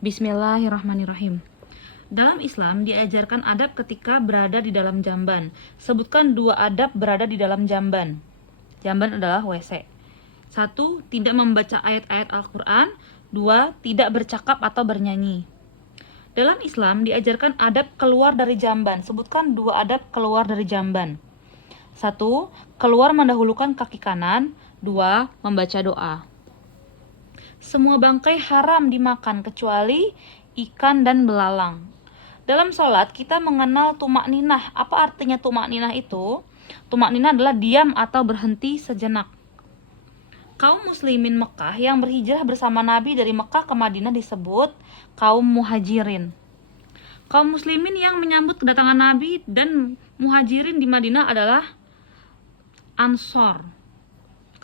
Bismillahirrahmanirrahim. Dalam Islam diajarkan adab ketika berada di dalam jamban. Sebutkan 2 adab berada di dalam jamban. Jamban adalah WC. 1. Tidak membaca ayat-ayat Al-Quran. 2. Tidak bercakap atau bernyanyi. Dalam Islam diajarkan adab keluar dari jamban. Sebutkan 2 adab keluar dari jamban. 1. Keluar mendahulukan kaki kanan. 2. Membaca doa. Semua bangkai haram dimakan kecuali ikan dan belalang. Dalam sholat kita mengenal tumak ninah. Apa artinya tumak ninah itu? Tumak ninah adalah diam atau berhenti sejenak. Kaum muslimin Mekah yang berhijrah bersama Nabi dari Mekah ke Madinah disebut kaum muhajirin. Kaum muslimin yang menyambut kedatangan Nabi dan muhajirin di Madinah adalah Ansor,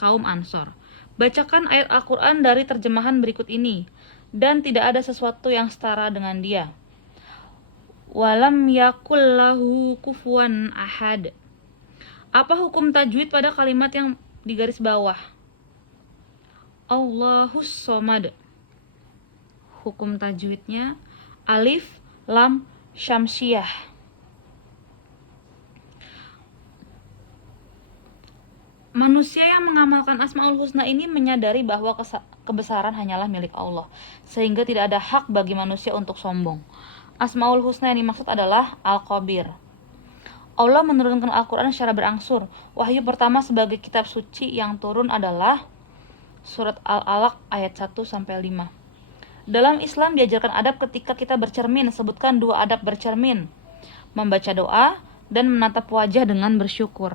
kaum Ansor. Bacakan ayat Al-Quran dari terjemahan berikut ini, dan tidak ada sesuatu yang setara dengan dia. Walam yakul lahu kufuwan ahad. Apa hukum tajwid pada kalimat yang di garis bawah? Allahus somad. Hukum tajwidnya alif, lam, syamsiyah. Manusia yang mengamalkan Asmaul Husna ini menyadari bahwa kebesaran hanyalah milik Allah, sehingga tidak ada hak bagi manusia untuk sombong. Asmaul Husna yang dimaksud adalah Al-Qabir. Allah menurunkan Al-Quran secara berangsur. Wahyu pertama sebagai kitab suci yang turun adalah surat Al-Alaq ayat 1-5. Dalam Islam diajarkan adab ketika kita bercermin. Sebutkan 2 adab bercermin: membaca doa dan menatap wajah dengan bersyukur.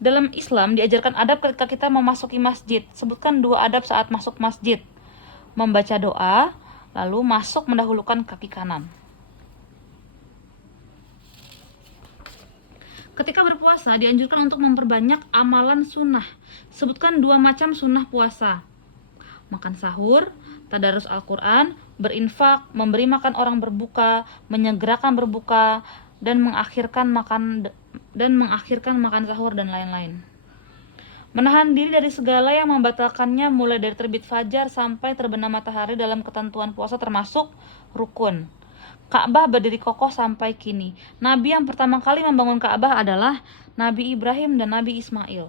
Dalam Islam diajarkan adab ketika kita memasuki masjid. Sebutkan 2 adab saat masuk masjid: membaca doa, lalu masuk mendahulukan kaki kanan. Ketika berpuasa dianjurkan untuk memperbanyak amalan sunnah. Sebutkan 2 macam sunnah puasa: makan sahur, tadarus Al-Quran, berinfak, memberi makan orang berbuka, menyegerakan berbuka, dan mengakhirkan makan sahur dan lain-lain. Menahan diri dari segala yang membatalkannya mulai dari terbit fajar sampai terbenam matahari dalam ketentuan puasa termasuk rukun. Ka'bah berdiri kokoh sampai kini. Nabi yang pertama kali membangun Ka'bah adalah Nabi Ibrahim dan Nabi Ismail.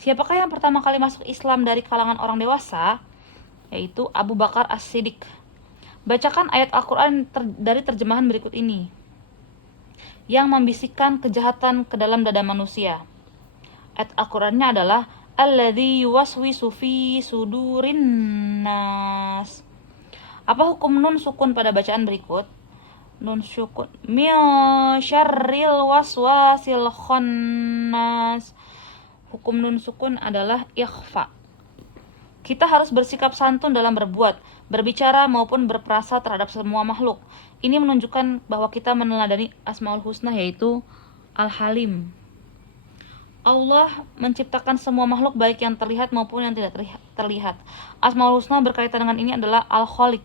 Siapakah yang pertama kali masuk Islam dari kalangan orang dewasa? Yaitu Abu Bakar As-Siddiq. Bacakan ayat Al-Quran dari terjemahan berikut ini yang membisikkan kejahatan ke dalam dada manusia. Ayat Al-Qurannya adalah alladzi yuwaswisu fi sudurin nas. Apa hukum nun sukun pada bacaan berikut? Nun sukun min syarril waswasil khannas. Hukum nun sukun adalah ikhfa. Kita harus bersikap santun dalam berbuat, berbicara maupun berperasa terhadap semua makhluk. Ini menunjukkan bahwa kita meneladani Asmaul Husna, yaitu Al-Halim. Allah menciptakan semua makhluk baik yang terlihat maupun yang tidak terlihat. Asmaul Husna berkaitan dengan ini adalah Al-Khaliq.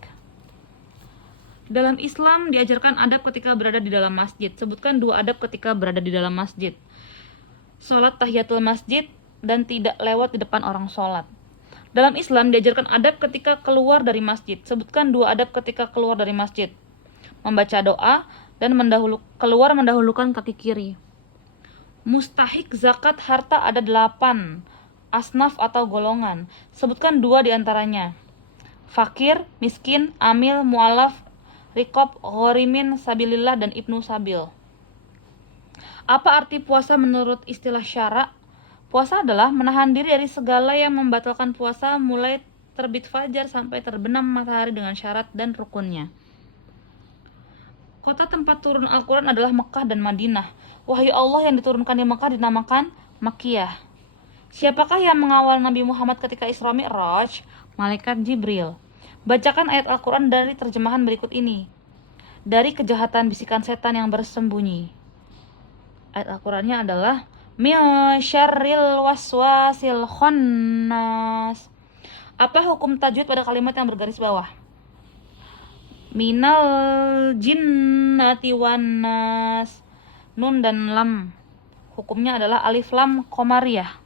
Dalam Islam diajarkan adab ketika berada di dalam masjid. Sebutkan 2 adab ketika berada di dalam masjid: sholat tahiyatul masjid dan tidak lewat di depan orang sholat. Dalam Islam diajarkan adab ketika keluar dari masjid. Sebutkan 2 adab ketika keluar dari masjid: membaca doa dan keluar mendahulukan kaki kiri. Mustahik zakat harta ada 8 asnaf atau golongan. Sebutkan 2 diantaranya: fakir, miskin, amil, mu'alaf, riqab, ghorimin, sabilillah, dan ibnu sabil. Apa arti puasa menurut istilah syara'? Puasa adalah menahan diri dari segala yang membatalkan puasa mulai terbit fajar sampai terbenam matahari dengan syarat dan rukunnya. Kota tempat turun Al-Quran adalah Mekah dan Madinah. Wahyu Allah yang diturunkan di Mekah dinamakan Makkiyah. Siapakah yang mengawal Nabi Muhammad ketika Isra Mi'raj? Malaikat Jibril. Bacakan ayat Al-Quran dari terjemahan berikut ini: dari kejahatan bisikan setan yang bersembunyi. Ayat Al-Qurannya adalah min syarril waswasil khannas. Apa hukum tajwid pada kalimat yang bergaris bawah? Minal jinnati wan nas. Nun dan lam hukumnya adalah alif lam qamariyah.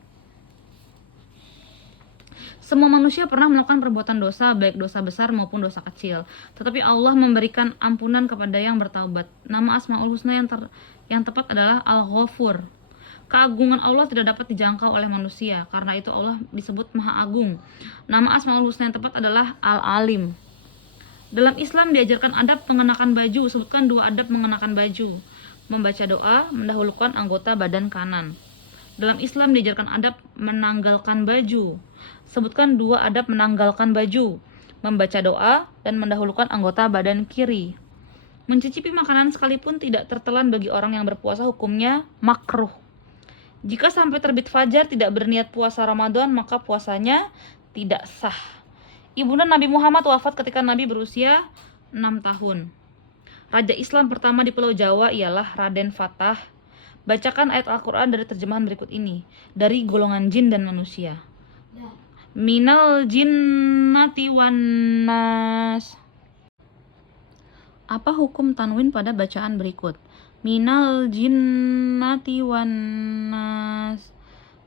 Semua manusia pernah melakukan perbuatan dosa, baik dosa besar maupun dosa kecil. Tetapi Allah memberikan ampunan kepada yang bertaubat. Nama Asmaul Husna yang tepat adalah Al-Ghafur. Keagungan Allah tidak dapat dijangkau oleh manusia, karena itu Allah disebut Maha Agung. Nama Asmaul Husna yang tepat adalah Al-Alim. Dalam Islam diajarkan adab mengenakan baju. Sebutkan 2 adab mengenakan baju. Membaca doa, mendahulukan anggota badan kanan. Dalam Islam diajarkan adab menanggalkan baju. Sebutkan 2 adab menanggalkan baju. Membaca doa dan mendahulukan anggota badan kiri. Mencicipi makanan sekalipun tidak tertelan bagi orang yang berpuasa, hukumnya makruh. Jika sampai terbit fajar tidak berniat puasa Ramadan, maka puasanya tidak sah. Ibunda Nabi Muhammad wafat ketika Nabi berusia 6 tahun. Raja Islam pertama di Pulau Jawa ialah Raden Fatah. Bacakan ayat Al-Quran dari terjemahan berikut ini, dari golongan jin dan manusia. Minal jinnati wan nas. Apa hukum tanwin pada bacaan berikut? Minal jinnati wan nas.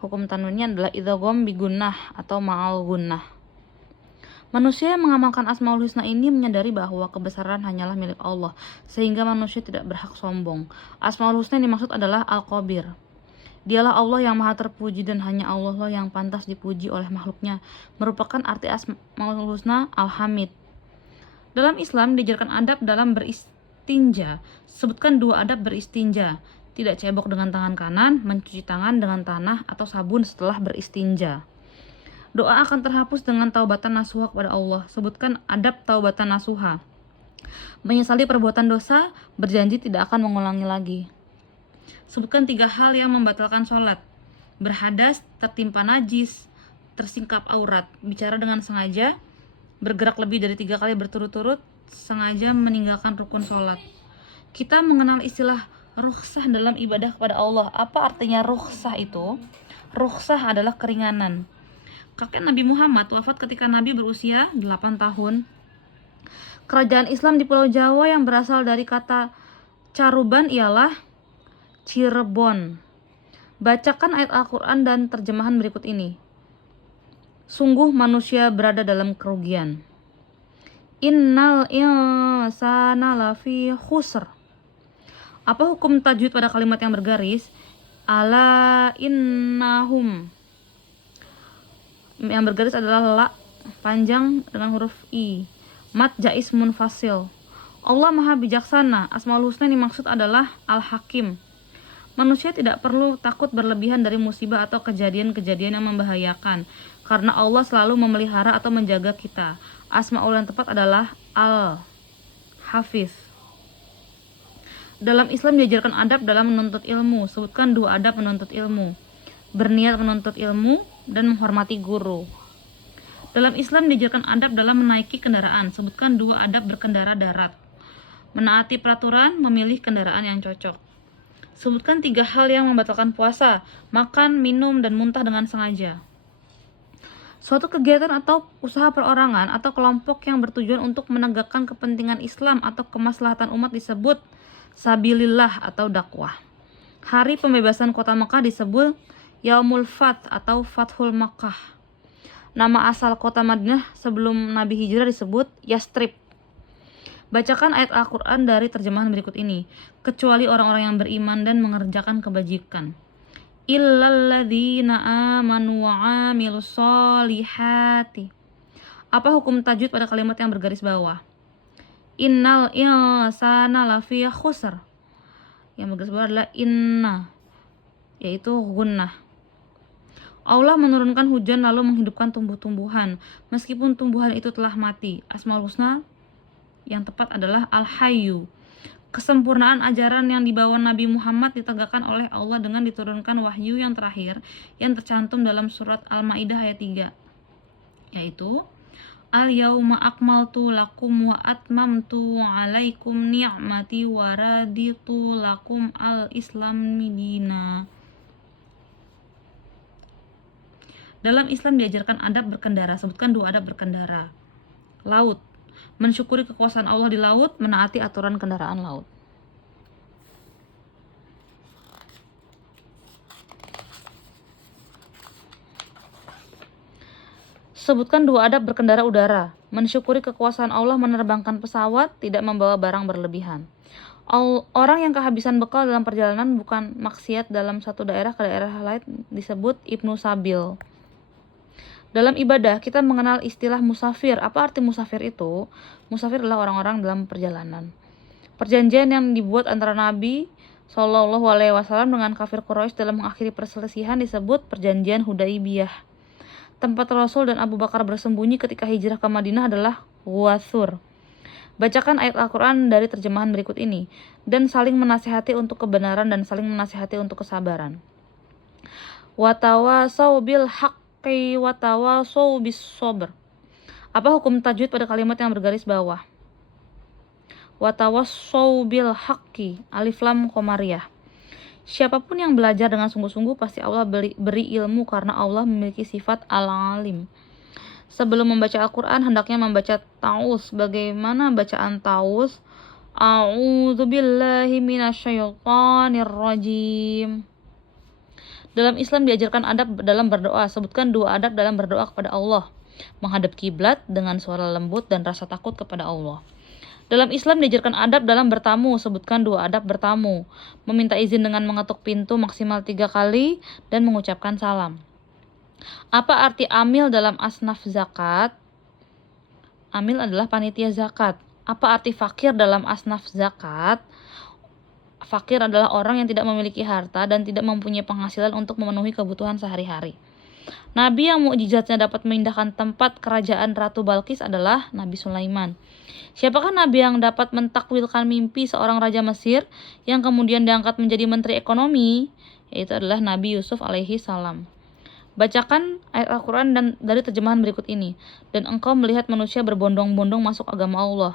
Hukum tanwinnya adalah idgham bi gunnah atau ma'al gunnah. Manusia yang mengamalkan Asmaul Husna ini menyadari bahwa kebesaran hanyalah milik Allah, sehingga manusia tidak berhak sombong. Asmaul Husna yang dimaksud adalah Al-Qabir. Dialah Allah yang maha terpuji dan hanya Allah lah yang pantas dipuji oleh makhluknya. Merupakan arti Asmaul Husna Al-Hamid. Dalam Islam diajarkan adab dalam beristinja. Sebutkan 2 adab beristinja. Tidak cebok dengan tangan kanan, mencuci tangan dengan tanah atau sabun setelah beristinja. Doa akan terhapus dengan taubatan nasuha kepada Allah. Sebutkan adab taubatan nasuha. Menyesali perbuatan dosa, berjanji tidak akan mengulangi lagi. Sebutkan 3 hal yang membatalkan sholat. Berhadas, tertimpa najis, tersingkap aurat, bicara dengan sengaja, bergerak lebih dari 3 kali berturut-turut, sengaja meninggalkan rukun sholat. Kita mengenal istilah rukhsah dalam ibadah kepada Allah. Apa artinya rukhsah itu? Rukhsah adalah keringanan. Kakek Nabi Muhammad wafat ketika Nabi berusia 8 tahun. Kerajaan Islam di Pulau Jawa yang berasal dari kata caruban ialah Cirebon. Bacakan ayat Al-Quran dan terjemahan berikut ini. Sungguh manusia berada dalam kerugian. Innal insana lafi khusr. Apa hukum tajwid pada kalimat yang bergaris? Ala innahum. Yang bergaris adalah la panjang dengan huruf i. Mat jais munfasil. Allah Maha Bijaksana. Asmaul Husna yang dimaksud adalah Al-Hakim. Manusia tidak perlu takut berlebihan dari musibah atau kejadian-kejadian yang membahayakan, karena Allah selalu memelihara atau menjaga kita. Asmaul yang tepat adalah Al-Hafiz. Dalam Islam diajarkan adab dalam menuntut ilmu. Sebutkan 2 adab menuntut ilmu. Berniat menuntut ilmu dan menghormati guru. Dalam Islam diajarkan adab dalam menaiki kendaraan. Sebutkan 2 adab berkendara darat. Menaati peraturan, memilih kendaraan yang cocok. Sebutkan 3 hal yang membatalkan puasa: makan, minum, dan muntah dengan sengaja. Suatu kegiatan atau usaha perorangan atau kelompok yang bertujuan untuk menegakkan kepentingan Islam atau kemaslahatan umat disebut sabilillah atau dakwah. Hari pembebasan kota Mekah disebut Yaumul Fath atau Fathul Makkah. Nama asal kota Madinah sebelum Nabi hijrah disebut Yastrib. Bacakan ayat Al-Quran dari terjemahan berikut ini. Kecuali orang-orang yang beriman dan mengerjakan kebajikan. Illalladzina amanu wa amilus solihati. Apa hukum tajwid pada kalimat yang bergaris bawah? Innal insana lafi khusr. Yang bergaris bawah adalah inna, yaitu gunnah. Allah menurunkan hujan lalu menghidupkan tumbuh-tumbuhan meskipun tumbuhan itu telah mati. Asmaul Husna yang tepat adalah Al-Hayyu. Kesempurnaan ajaran yang dibawa Nabi Muhammad ditegakkan oleh Allah dengan diturunkan wahyu yang terakhir yang tercantum dalam surat Al-Maidah ayat 3, yaitu Al-yauma akmaltu lakum wa atmamtu alaikum ni'mati wa raditu lakum al-islam dina. Dalam Islam diajarkan adab berkendara. Sebutkan 2 adab berkendara. Laut. Mensyukuri kekuasaan Allah di laut, menaati aturan kendaraan laut. Sebutkan 2 adab berkendara udara. Mensyukuri kekuasaan Allah menerbangkan pesawat, tidak membawa barang berlebihan. Orang yang kehabisan bekal dalam perjalanan bukan maksiat dalam satu daerah ke daerah lain disebut Ibnu Sabil. Dalam ibadah, kita mengenal istilah musafir. Apa arti musafir itu? Musafir adalah orang-orang dalam perjalanan. Perjanjian yang dibuat antara Nabi Shallallahu Alaihi Wasallam dengan kafir Quraisy dalam mengakhiri perselisihan disebut Perjanjian Hudaibiyah. Tempat Rasul dan Abu Bakar bersembunyi ketika hijrah ke Madinah adalah Gua Thur. Bacakan ayat Al-Quran dari terjemahan berikut ini, dan saling menasihati untuk kebenaran dan saling menasihati untuk kesabaran. Watawasau bil haqqi watawasau bis sabr. Apa hukum tajwid pada kalimat yang bergaris bawah? Watawasau bil haqqi, alif lam qamariyah. Siapapun yang belajar dengan sungguh-sungguh pasti Allah beri ilmu karena Allah memiliki sifat al-alim. Sebelum membaca Al-Quran, hendaknya membaca ta'awuz. Bagaimana bacaan ta'awuz? A'udzubillahi minasyaitonir rajim. Dalam Islam diajarkan adab dalam berdoa. Sebutkan 2 adab dalam berdoa kepada Allah. Menghadap kiblat dengan suara lembut dan rasa takut kepada Allah. Dalam Islam diajarkan adab dalam bertamu. Sebutkan 2 adab bertamu. Meminta izin dengan mengetuk pintu maksimal 3 kali dan mengucapkan salam. Apa arti amil dalam asnaf zakat? Amil adalah panitia zakat. Apa arti fakir dalam asnaf zakat? Fakir adalah orang yang tidak memiliki harta dan tidak mempunyai penghasilan untuk memenuhi kebutuhan sehari-hari. Nabi yang mukjizatnya dapat memindahkan tempat kerajaan Ratu Balqis adalah Nabi Sulaiman. Siapakah Nabi yang dapat mentakwilkan mimpi seorang raja Mesir yang kemudian diangkat menjadi menteri ekonomi? Yaitu adalah Nabi Yusuf alaihi salam. Bacakan ayat Al-Quran dan dari terjemahan berikut ini. Dan engkau melihat manusia berbondong-bondong masuk agama Allah.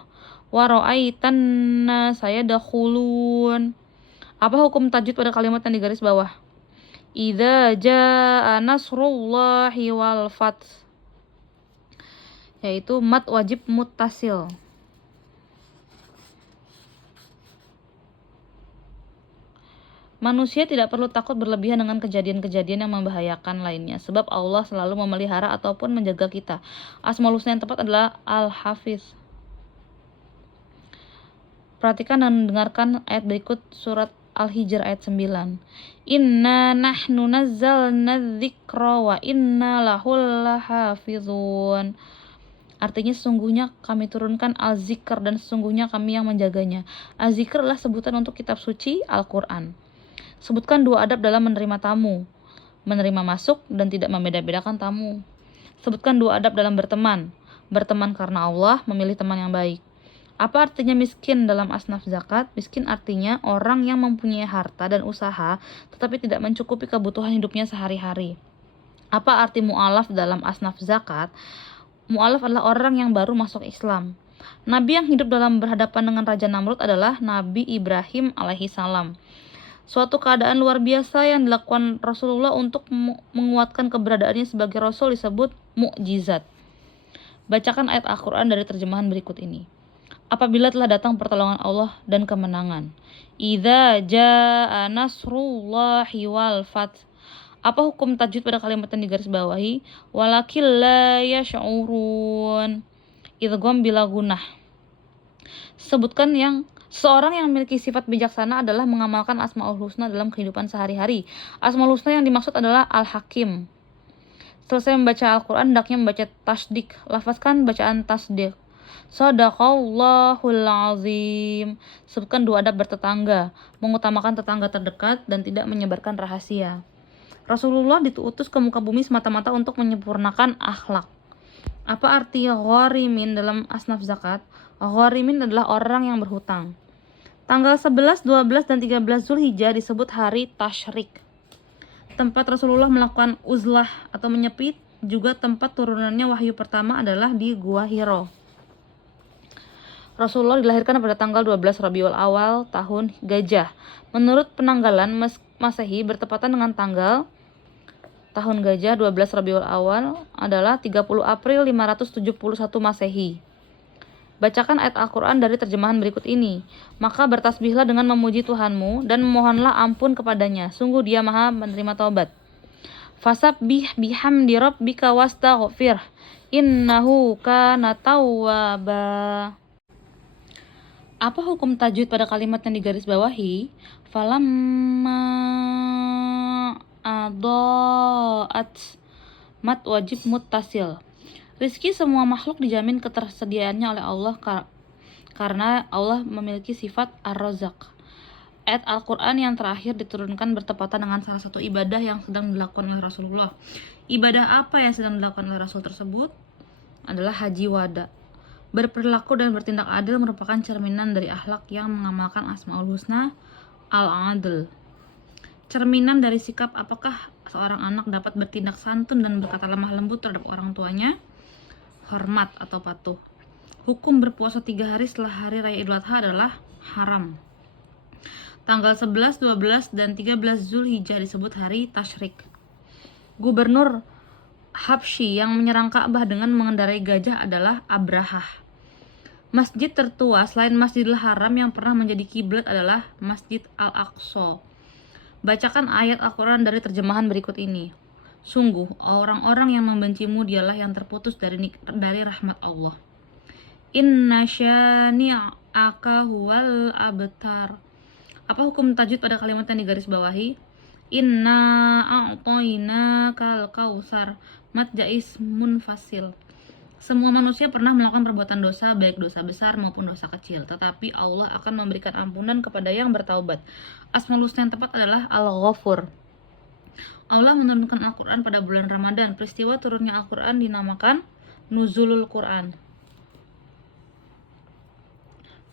Wa ra'aitanna sayadakhulun. Apa hukum tajwid pada kalimat yang digaris bawah? Idza jaa nasrullahi wal fath. Yaitu mat wajib muttasil. Manusia tidak perlu takut berlebihan dengan kejadian-kejadian yang membahayakan lainnya, sebab Allah selalu memelihara ataupun menjaga kita. Asmaul Husna yang tepat adalah Al-Hafiz. Perhatikan dan dengarkan ayat berikut surat Al-Hijr ayat 9. Inna nahnu nazzalna dzikra wa inna lahu lahafizun. Artinya sesungguhnya kami turunkan al-zikr dan sesungguhnya kami yang menjaganya. Al-zikr adalah sebutan untuk kitab suci Al-Quran. Sebutkan 2 adab dalam menerima tamu. Menerima masuk dan tidak membeda-bedakan tamu. Sebutkan 2 adab dalam berteman. Berteman karena Allah, memilih teman yang baik. Apa artinya miskin dalam asnaf zakat? Miskin artinya orang yang mempunyai harta dan usaha tetapi tidak mencukupi kebutuhan hidupnya sehari-hari. Apa arti mu'alaf dalam asnaf zakat? Mu'alaf adalah orang yang baru masuk Islam. Nabi yang hidup dalam berhadapan dengan Raja Namrud adalah Nabi Ibrahim alaihi salam. Suatu keadaan luar biasa yang dilakukan Rasulullah untuk menguatkan keberadaannya sebagai Rasul disebut mukjizat. Bacakan ayat Al-Quran dari terjemahan berikut ini. Apabila telah datang pertolongan Allah dan kemenangan. Idza jaa nasrullahi wal fath. Apa hukum tajwid pada kalimat yang digarisbawahi? Walakil la yash'urun. Idgham bila gunah. Sebutkan yang seorang yang memiliki sifat bijaksana adalah mengamalkan Asmaul Husna dalam kehidupan sehari-hari. Asmaul Husna yang dimaksud adalah Al-Hakim. Selesai membaca Al-Quran, hendaknya membaca tasdik. Lafazkan bacaan tasdik. Shadaqallahul azim. Sebutkan 2 adab bertetangga. Mengutamakan tetangga terdekat dan tidak menyebarkan rahasia. Rasulullah diutus ke muka bumi semata-mata untuk menyempurnakan akhlak. Apa arti gharimin dalam asnaf zakat? Gharimin adalah orang yang berhutang. Tanggal 11, 12, dan 13 Zulhijjah disebut hari Tasyrik. Tempat Rasulullah melakukan uzlah atau menyepit, juga tempat turunannya wahyu pertama adalah di Gua Hiro. Rasulullah dilahirkan pada tanggal 12 Rabiul Awal tahun Gajah. Menurut penanggalan Masehi bertepatan dengan tanggal tahun Gajah 12 Rabiul Awal adalah 30 April 571 Masehi. Bacakan ayat Al-Quran dari terjemahan berikut ini. Maka bertasbihlah dengan memuji Tuhanmu dan memohonlah ampun kepadanya. Sungguh Dia Maha menerima taubat. Fasabbih bihamdi rabbika wastaghfir innahu kana tawwaba. Apa hukum tajwid pada kalimat yang digarisbawahi? Falamma adaat mat wajib muttasil. Rizki semua makhluk dijamin ketersediaannya oleh Allah karena Allah memiliki sifat Ar-Razzaq. Ayat Al-Quran yang terakhir diturunkan bertepatan dengan salah satu ibadah yang sedang dilakukan oleh Rasulullah. Ibadah apa yang sedang dilakukan oleh Rasul tersebut? Adalah haji wada. Berperilaku dan bertindak adil merupakan cerminan dari akhlak yang mengamalkan Asmaul Husna al-adl. Cerminan dari sikap apakah seorang anak dapat bertindak santun dan berkata lemah lembut terhadap orang tuanya, hormat atau patuh. Hukum berpuasa 3 hari setelah hari raya Idul Adha adalah haram. Tanggal 11, 12, dan 13 Zulhijjah disebut hari tasyrik. Gubernur Habsyi yang menyerang Ka'bah dengan mengendarai gajah adalah Abrahah. Masjid tertua selain Masjidil Haram yang pernah menjadi kiblat adalah Masjid Al-Aqsa. Bacakan ayat Al-Quran dari terjemahan berikut ini. Sungguh, orang-orang yang membencimu dialah yang terputus dari rahmat Allah. Inna syani'aka huwal abtar. Apa hukum tajwid pada kalimat yang digarisbawahi? Inna a'toinakal kausar. Mad jais munfasil. Semua manusia pernah melakukan perbuatan dosa, baik dosa besar maupun dosa kecil, tetapi Allah akan memberikan ampunan kepada yang bertaubat. Asmaul Husna yang tepat adalah Al-Ghafur. Allah menurunkan Al-Quran pada bulan Ramadan. Peristiwa turunnya Al-Quran dinamakan Nuzulul Quran.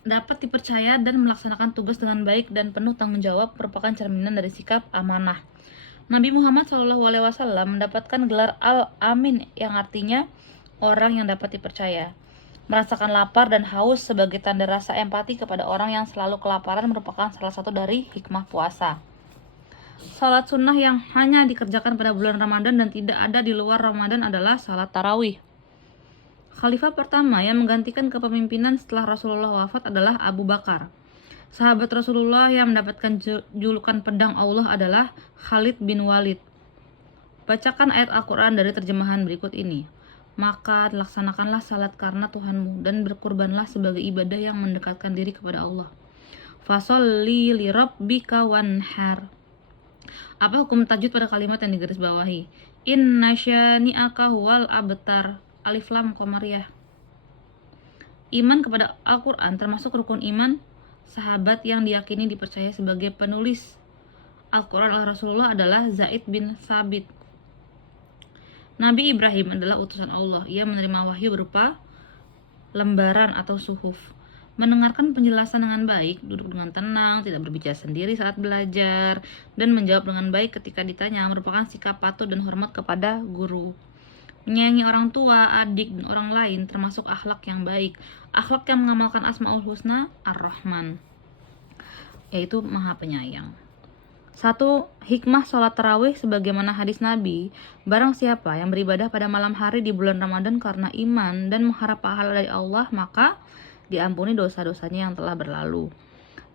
Dapat dipercaya dan melaksanakan tugas dengan baik dan penuh tanggung jawab merupakan cerminan dari sikap amanah. Nabi Muhammad SAW mendapatkan gelar Al-Amin yang artinya orang yang dapat dipercaya. Merasakan lapar dan haus sebagai tanda rasa empati kepada orang yang selalu kelaparan merupakan salah satu dari hikmah puasa. Salat sunnah yang hanya dikerjakan pada bulan Ramadan dan tidak ada di luar Ramadan adalah salat tarawih. Khalifah pertama yang menggantikan kepemimpinan setelah Rasulullah wafat adalah Abu Bakar. Sahabat Rasulullah yang mendapatkan julukan pedang Allah adalah Khalid bin Walid. Bacakan ayat Al-Quran dari terjemahan berikut ini. Maka laksanakanlah salat karena Tuhanmu dan berkurbanlah sebagai ibadah yang mendekatkan diri kepada Allah. Fasholli li rabbika wanhar. Apa hukum tajwid pada kalimat yang digarisbawahi? Inna syani'aka huwal abtar. Alif lam qamariyah. Iman kepada Al-Quran termasuk rukun iman sahabat yang diyakini dipercaya sebagai penulis Al-Quran oleh Rasulullah adalah Zaid bin Sabit. Nabi Ibrahim adalah utusan Allah. Ia menerima wahyu berupa lembaran atau suhuf. Mendengarkan penjelasan dengan baik, duduk dengan tenang, tidak berbicara sendiri saat belajar, dan menjawab dengan baik ketika ditanya merupakan sikap patuh dan hormat kepada guru. Menyayangi orang tua, adik, dan orang lain termasuk akhlak yang baik. Akhlak yang mengamalkan Asmaul Husna Ar-Rahman, yaitu Maha Penyayang. 1. Hikmah sholat tarawih sebagaimana hadis Nabi. Barang siapa yang beribadah pada malam hari di bulan Ramadan karena iman dan mengharap pahala dari Allah, maka diampuni dosa-dosanya yang telah berlalu.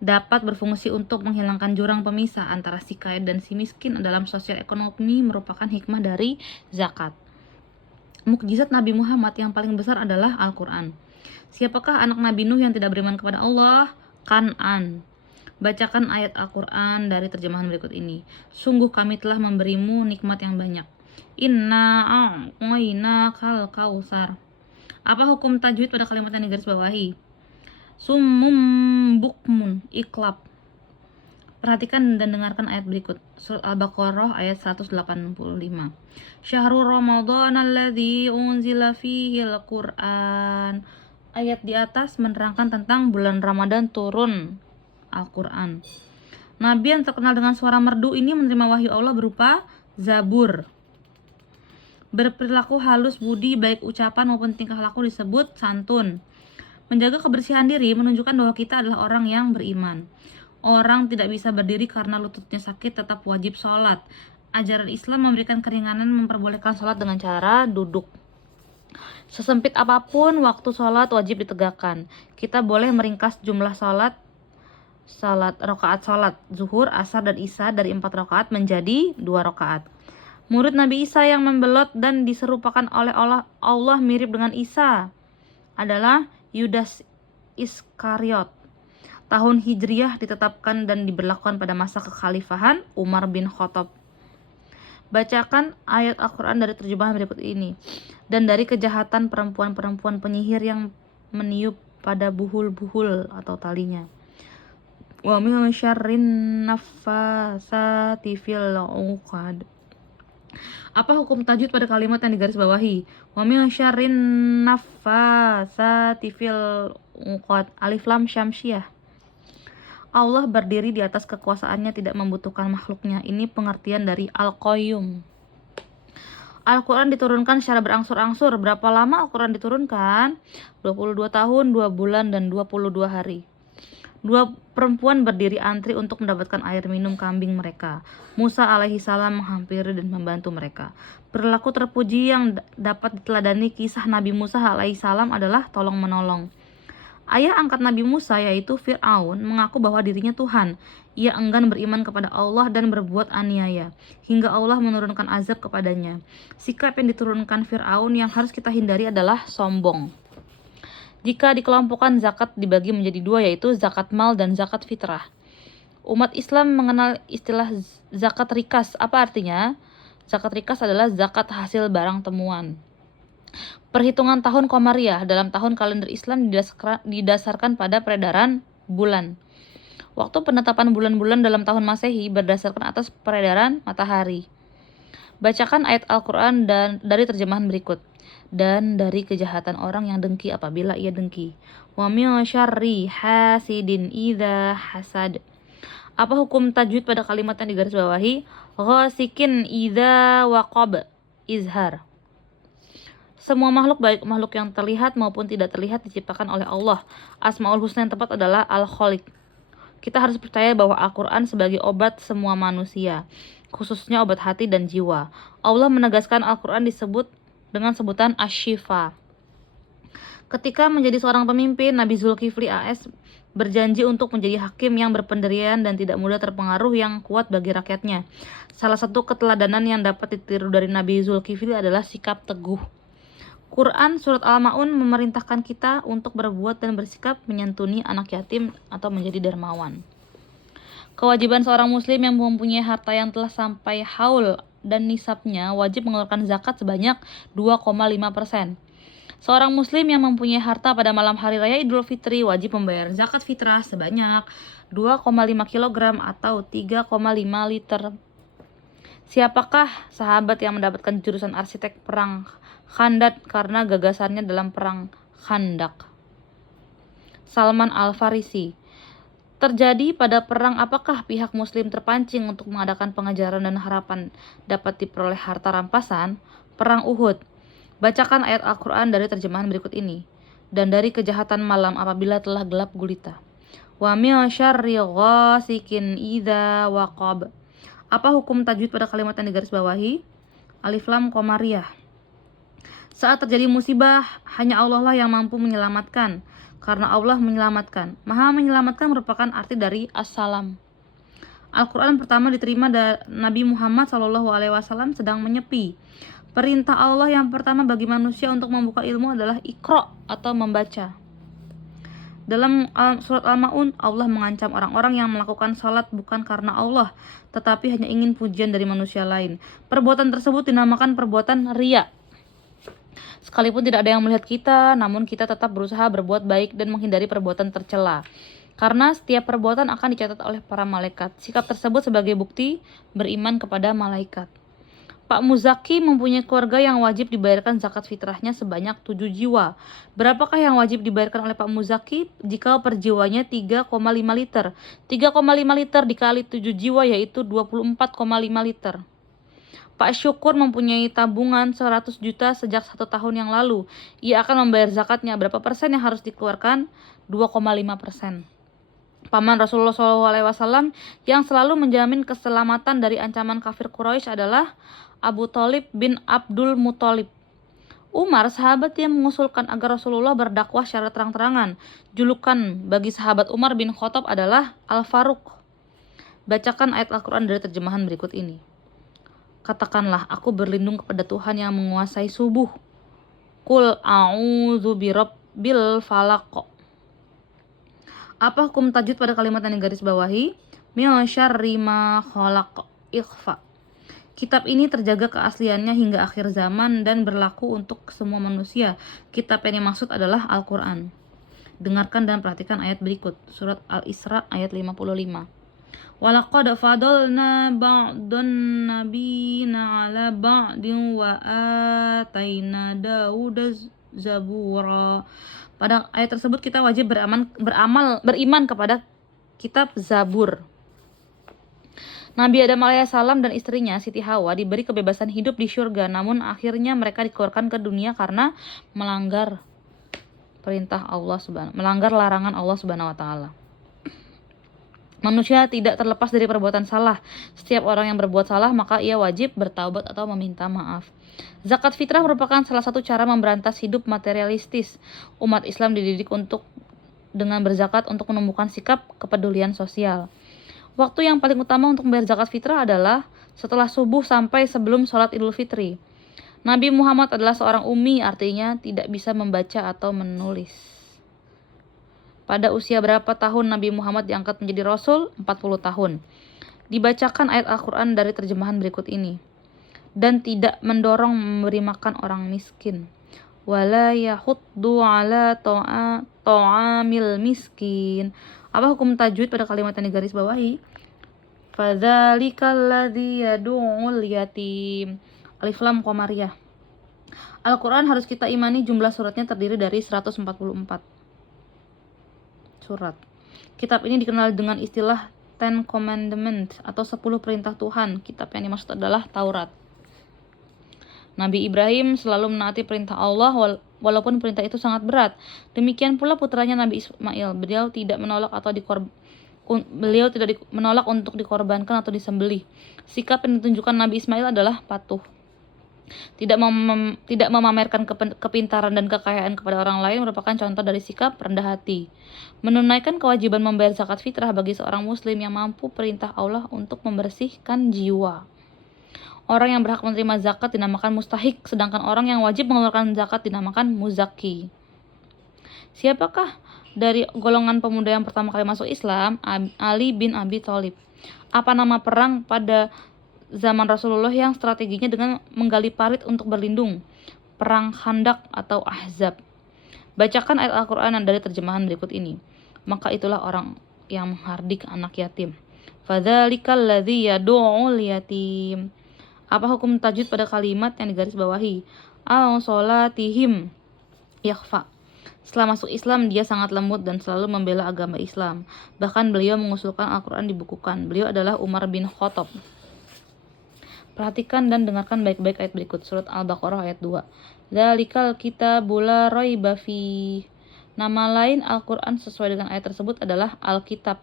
Dapat berfungsi untuk menghilangkan jurang pemisah antara si kaya dan si miskin dalam sosial ekonomi, merupakan hikmah dari zakat. Mukjizat Nabi Muhammad yang paling besar adalah Al-Quran. Siapakah anak Nabi Nuh yang tidak beriman kepada Allah? Kan'an. Bacakan ayat Al-Quran dari terjemahan berikut ini. Sungguh kami telah memberimu nikmat yang banyak. Inna a'toinakal kausar. Apa hukum tajwid pada kalimat yang digarisbawahi? Summum bukmun iklab. Perhatikan dan dengarkan ayat berikut. Surat Al-Baqarah ayat 185. Syahrul Ramadan alladzi unzila fihi al-Qur'an. Ayat di atas menerangkan tentang bulan Ramadan turun Al-Quran. Nabi yang terkenal dengan suara merdu ini menerima wahyu Allah berupa Zabur. Berperilaku halus budi baik ucapan maupun tingkah laku disebut santun. Menjaga kebersihan diri menunjukkan bahwa kita adalah orang yang beriman. Orang tidak bisa berdiri karena lututnya sakit tetap wajib sholat. Ajaran Islam memberikan keringanan memperbolehkan sholat dengan cara duduk. Sesempit apapun waktu sholat wajib ditegakkan. Kita boleh meringkas jumlah rakaat sholat zuhur, asar, dan isya dari 4 rakaat menjadi 2 rakaat. Murid Nabi Isa yang membelot dan diserupakan oleh Allah mirip dengan Isa adalah Yudas Iskariot. Tahun Hijriah ditetapkan dan diberlakukan pada masa kekhalifahan Umar bin Khattab. Bacakan ayat Al-Quran dari terjemahan berikut ini. Dan dari kejahatan perempuan-perempuan penyihir yang meniup pada buhul-buhul atau talinya. Wa min syarrin naffasati fil 'uqad. Apa hukum tajwid pada kalimat yang digarisbawahi? Wa min syarrin naffasati fil 'uqad. Alif lam syamsiah. Allah berdiri di atas kekuasaannya, tidak membutuhkan makhluknya. Ini pengertian dari Al-Qayyum. Al-Quran diturunkan secara berangsur-angsur. Berapa lama Al-Quran diturunkan? 22 tahun, 2 bulan, dan 22 hari. 2 perempuan berdiri antri untuk mendapatkan air minum kambing mereka. Musa alaihi salam menghampiri dan membantu mereka. Perilaku terpuji yang dapat diteladani kisah Nabi Musa alaihi salam adalah tolong-menolong. Ayah angkat Nabi Musa, yaitu Fir'aun, mengaku bahwa dirinya Tuhan. Ia enggan beriman kepada Allah dan berbuat aniaya, hingga Allah menurunkan azab kepadanya. Sikap yang diturunkan Fir'aun yang harus kita hindari adalah sombong. Jika dikelompokkan zakat dibagi menjadi 2, yaitu zakat mal dan zakat fitrah. Umat Islam mengenal istilah zakat rikas. Apa artinya? Zakat rikas adalah zakat hasil barang temuan. Perhitungan tahun Qamariyah dalam tahun kalender Islam didasarkan pada peredaran bulan. Waktu penetapan bulan-bulan dalam tahun Masehi berdasarkan atas peredaran matahari. Bacakan ayat Al-Quran dari terjemahan berikut. Dan dari kejahatan orang yang dengki apabila ia dengki. Wa min syarri hasidin idza hasad. Apa hukum tajwid pada kalimat yang digarisbawahi? Ghasikin idza waqab. Izhar. Semua makhluk, baik makhluk yang terlihat maupun tidak terlihat, diciptakan oleh Allah. Asmaul Husna yang tepat adalah Al-Khaliq. Kita harus percaya bahwa Al-Quran sebagai obat semua manusia, khususnya obat hati dan jiwa. Allah menegaskan Al-Quran disebut dengan sebutan Asy-Syifa. Ketika menjadi seorang pemimpin, Nabi Zulkifli AS berjanji untuk menjadi hakim yang berpendirian dan tidak mudah terpengaruh, yang kuat bagi rakyatnya. Salah satu keteladanan yang dapat ditiru dari Nabi Zulkifli adalah sikap teguh. Quran Surat Al-Ma'un memerintahkan kita untuk berbuat dan bersikap menyantuni anak yatim atau menjadi dermawan. Kewajiban seorang muslim yang mempunyai harta yang telah sampai haul dan nisabnya wajib mengeluarkan zakat sebanyak 2,5%. Seorang muslim yang mempunyai harta pada malam hari raya Idul Fitri wajib membayar zakat fitrah sebanyak 2,5 kg atau 3,5 liter. Siapakah sahabat yang mendapatkan jurusan arsitek perang Khandaq karena gagasannya dalam perang Khandaq? Salman Al-Farisi. Terjadi pada perang apakah pihak muslim terpancing untuk mengadakan pengejaran dan harapan dapat diperoleh harta rampasan? Perang Uhud. Bacakan ayat Al-Quran dari terjemahan berikut ini. Dan dari kejahatan malam apabila telah gelap gulita. Wa min syarri ghasikin idza waqab. Apa hukum tajwid pada kalimat yang digarisbawahi? Alif lam Qamariyah. Saat terjadi musibah, hanya Allah lah yang mampu menyelamatkan. Karena Allah menyelamatkan. Maha menyelamatkan merupakan arti dari As-Salam. Al-Quran pertama diterima dari Nabi Muhammad SAW sedang menyepi. Perintah Allah yang pertama bagi manusia untuk membuka ilmu adalah Iqra atau membaca. Dalam surat Al-Ma'un, Allah mengancam orang-orang yang melakukan salat bukan karena Allah, tetapi hanya ingin pujian dari manusia lain. Perbuatan tersebut dinamakan perbuatan riya. Sekalipun tidak ada yang melihat kita, namun kita tetap berusaha berbuat baik dan menghindari perbuatan tercela. Karena setiap perbuatan akan dicatat oleh para malaikat. Sikap tersebut sebagai bukti beriman kepada malaikat. Pak Muzaki mempunyai keluarga yang wajib dibayarkan zakat fitrahnya sebanyak 7 jiwa. Berapakah yang wajib dibayarkan oleh Pak Muzaki jika per jiwanya 3,5 liter? 3,5 liter dikali 7 jiwa yaitu 24,5 liter. Pak Syukur mempunyai tabungan 100 juta sejak 1 tahun yang lalu. Ia akan membayar zakatnya. Berapa persen yang harus dikeluarkan? 2,5%. Paman Rasulullah SAW yang selalu menjamin keselamatan dari ancaman kafir Quraisy adalah Abu Thalib bin Abdul Muthalib. Umar, sahabat yang mengusulkan agar Rasulullah berdakwah secara terang-terangan. Julukan bagi sahabat Umar bin Khattab adalah Al-Faruq. Bacakan ayat Al-Quran dari terjemahan berikut ini. Katakanlah, aku berlindung kepada Tuhan yang menguasai subuh. Qul a'udzu birabbil falaq. Apa hukum tajwid pada kalimat yang digaris bawahi? Min syarri ma khalaq. Ikhfa. Kitab ini terjaga keasliannya hingga akhir zaman dan berlaku untuk semua manusia. Kitab yang dimaksud adalah Al-Quran. Dengarkan dan perhatikan ayat berikut. Surat Al-Isra ayat 55. Walaqad fadalna ba'dun nabiyina ala ba'din wa ataina Dauda zabura. Pada ayat tersebut kita wajib beriman kepada kitab Zabur. Nabi Adam alaihissalam dan istrinya Siti Hawa diberi kebebasan hidup di syurga, namun akhirnya mereka dikeluarkan ke dunia karena melanggar melanggar larangan Allah Subhanahu wa taala. Manusia tidak terlepas dari perbuatan salah. Setiap orang yang berbuat salah maka ia wajib bertaubat atau meminta maaf. Zakat fitrah merupakan salah satu cara memberantas hidup materialistis. Umat Islam dididik dengan berzakat untuk menumbuhkan sikap kepedulian sosial. Waktu yang paling utama untuk membayar zakat fitrah adalah setelah subuh sampai sebelum sholat Idul Fitri. Nabi Muhammad adalah seorang ummi, artinya tidak bisa membaca atau menulis. Pada usia berapa tahun Nabi Muhammad diangkat menjadi Rasul? 40 tahun. Dibacakan ayat Al-Quran dari terjemahan berikut ini. Dan tidak mendorong memberi makan orang miskin. Wala yahuddu ala ta'amil miskin. Apa hukum tajwid pada kalimat yang digaris bawahi? Fadzalikal ladzi yad'ul yatim. Alif Lam Qamariyah. Al-Quran harus kita imani jumlah suratnya terdiri dari 144 surat. Kitab ini dikenal dengan istilah Ten Commandments atau 10 perintah Tuhan. Kitab yang dimaksud adalah Taurat. Nabi Ibrahim selalu menaati perintah Allah walaupun perintah itu sangat berat. Demikian pula putranya Nabi Ismail. Beliau tidak menolak untuk dikorbankan atau disembelih. Sikap yang ditunjukkan Nabi Ismail adalah patuh. Tidak memamerkan kepintaran dan kekayaan kepada orang lain merupakan contoh dari sikap rendah hati. Menunaikan kewajiban membayar zakat fitrah bagi seorang muslim yang mampu perintah Allah untuk membersihkan jiwa. Orang yang berhak menerima zakat dinamakan mustahik, sedangkan orang yang wajib mengeluarkan zakat dinamakan muzaki. Siapakah dari golongan pemuda yang pertama kali masuk Islam? Ali bin Abi Thalib. Apa nama perang pada zaman Rasulullah yang strateginya dengan menggali parit untuk berlindung? Perang Khandak atau Ahzab. Bacakan ayat Al-Quran dari terjemahan berikut ini. Maka itulah orang yang menghardik anak yatim. Fadzalikal ladzi yad'ul yatim. Apa hukum tajwid pada kalimat yang digaris bawahi? Al-solatihim yakhfa. Setelah masuk Islam, dia sangat lembut dan selalu membela agama Islam. Bahkan beliau mengusulkan Al-Quran dibukukan. Beliau adalah Umar bin Khattab. Perhatikan dan dengarkan baik-baik ayat berikut. Surat Al-Baqarah ayat 2. Dzalikal kitabul la raiba fi. Nama lain Al-Quran sesuai dengan ayat tersebut adalah Al-Kitab.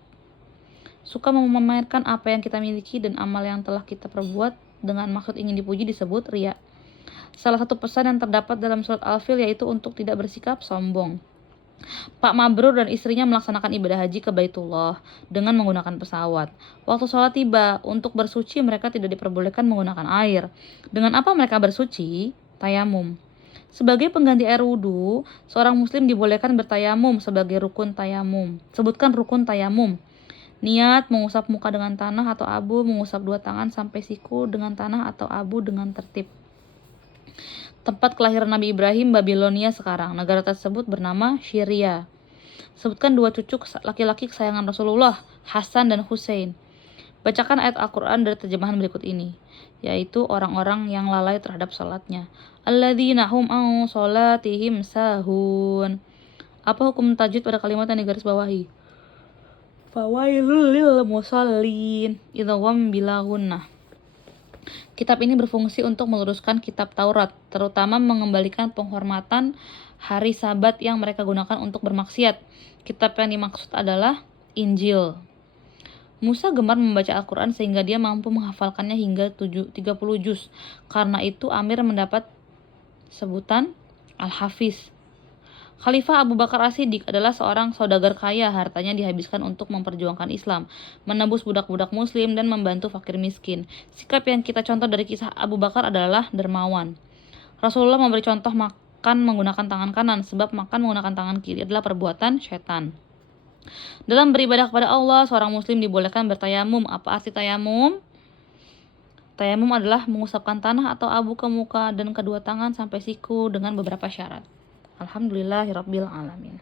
Suka memamerkan apa yang kita miliki dan amal yang telah kita perbuat dengan maksud ingin dipuji disebut riya. Salah satu pesan yang terdapat dalam surat Al-Fil yaitu untuk tidak bersikap sombong. Pak Mabrur dan istrinya melaksanakan ibadah haji ke Baitullah dengan menggunakan pesawat. Waktu sholat tiba, untuk bersuci mereka tidak diperbolehkan menggunakan air. Dengan apa mereka bersuci? Tayamum. Sebagai pengganti air wudhu, seorang muslim dibolehkan bertayamum sebagai rukun tayamum. Sebutkan rukun tayamum. Niat mengusap muka dengan tanah atau abu, mengusap dua tangan sampai siku dengan tanah atau abu dengan tertib. Tempat kelahiran Nabi Ibrahim, Babilonia sekarang. Negara tersebut bernama Syria. Sebutkan dua cucu laki-laki kesayangan Rasulullah, Hasan dan Husain. Bacakan ayat Al-Quran dari terjemahan berikut ini, yaitu orang-orang yang lalai terhadap salatnya. Alladzina hum an salatihim sahun. Apa hukum tajwid pada kalimat yang digaris bawahi? Fawailul lil musallin idza hum bilagunnah. Kitab ini berfungsi untuk meluruskan kitab Taurat, terutama mengembalikan penghormatan hari Sabat yang mereka gunakan untuk bermaksiat. Kitab yang dimaksud adalah Injil. Musa gemar membaca Al-Quran sehingga dia mampu menghafalkannya hingga 30 juz. Karena itu Amir mendapat sebutan Al-Hafiz. Khalifah Abu Bakar As-Siddiq adalah seorang saudagar kaya, hartanya dihabiskan untuk memperjuangkan Islam, menebus budak-budak muslim, dan membantu fakir miskin. Sikap yang kita contoh dari kisah Abu Bakar adalah dermawan. Rasulullah memberi contoh makan menggunakan tangan kanan, sebab makan menggunakan tangan kiri adalah perbuatan syaitan. Dalam beribadah kepada Allah, seorang muslim dibolehkan bertayamum. Apa arti tayamum? Tayamum adalah mengusapkan tanah atau abu ke muka dan kedua tangan sampai siku dengan beberapa syarat. Alhamdulillahirabbil alamin.